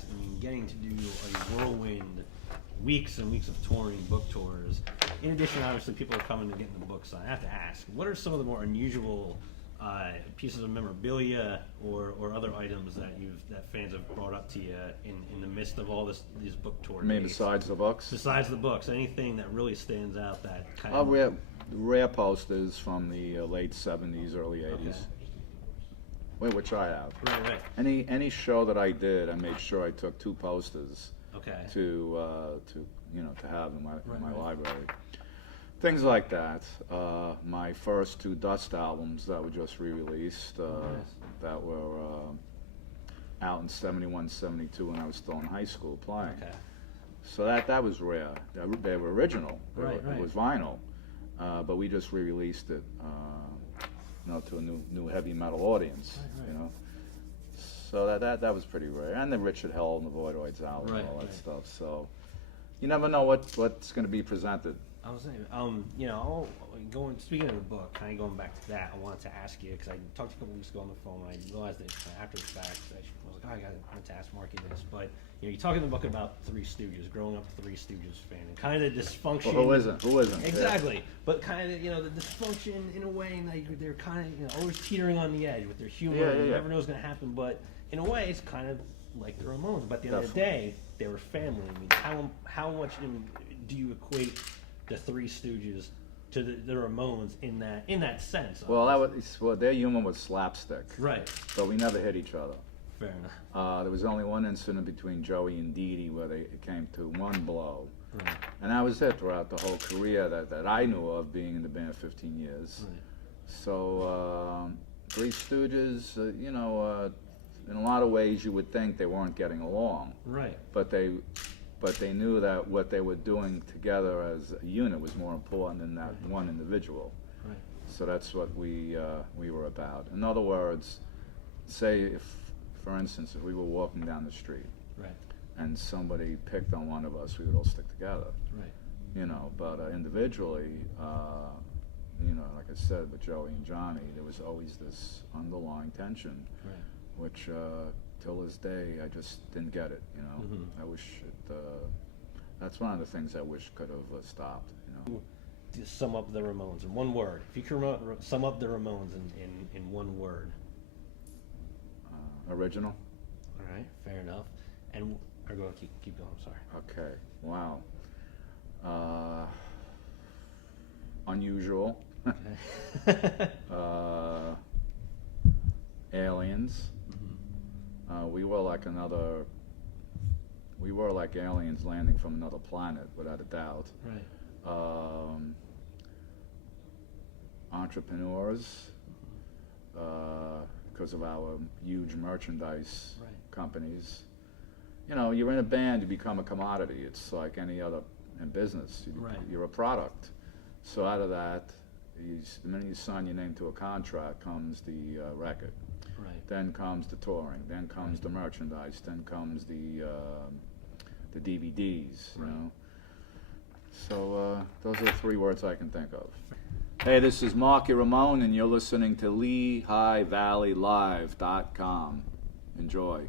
ask, I mean, getting to do a whirlwind weeks and weeks of touring, book tours. In addition, obviously, people are coming to get the books signed. I have to ask, what are some of the more unusual pieces of memorabilia or other items that fans have brought up to you in the midst of all these book tours? I mean, besides the books? Besides the books, anything that really stands out that kind of... rare posters from the late 70s, early 80s. Okay. Which I have. Right. Any show that I did, I made sure I took 2 posters. Okay. To have in my library. Things like that. My first 2 Dust albums that were just re-released, that were out in 71, 72 when I was still in high school playing. Okay. So that was rare. They were original. Right. It was vinyl, but we just re-released it, to a new heavy metal audience. Right. So that was pretty rare. And the Richard Hell and the Voidoids album and all that stuff. So you never know what's going to be presented. I was saying, speaking of the book, kind of going back to that, I wanted to ask you, because I talked to you a couple weeks ago on the phone, and I realized that after the fact, I was like, I wanted to ask Marky this, but you talk in the book about Three Stooges, growing up a Three Stooges fan, and kind of the dysfunction. Well, who isn't? Exactly, yeah. But kind of, the dysfunction in a way, and they're kind of, always teetering on the edge with their humor. Yeah. You never know what's going to happen, but in a way, it's kind of like the Ramones. But at the end of the day, they were family. I mean, how much do you equate the Three Stooges to the Ramones in that sense? Well, their humor was slapstick. Right. But we never hit each other. Fair enough. There was only one incident between Joey and Dee Dee where it came to one blow. Right. And that was it throughout the whole career that I knew of, being in the band 15 years. Right. So, Three Stooges, in a lot of ways you would think they weren't getting along. Right. But they knew that what they were doing together as a unit was more important than that one individual. Right. So that's what we were about. In other words, say if, for instance, if we were walking down the street, right, and somebody picked on one of us, we would all stick together. Right. But individually, like I said, with Joey and Johnny, there was always this underlying tension, right, which till this day I just didn't get it. Mm-hmm. I wish it. That's one of the things I wish could have stopped. To sum up the Ramones in one word, if you could sum up the Ramones in one word. Original. All right, fair enough. And or go keep going. I'm sorry. Okay. Wow. Unusual. Okay. Aliens. Mm-hmm. We were like aliens landing from another planet, without a doubt. Right. Entrepreneurs, because of our huge merchandise companies. You're in a band, you become a commodity. It's like any other in business. You're a product. So out of that, the minute you sign your name to a contract comes the record. Right. Then comes the touring. Then comes the merchandise. Then comes the DVDs. So those are the 3 words I can think of. Hey, this is Marky Ramone, and you're listening to lehighvalleylive.com. Enjoy.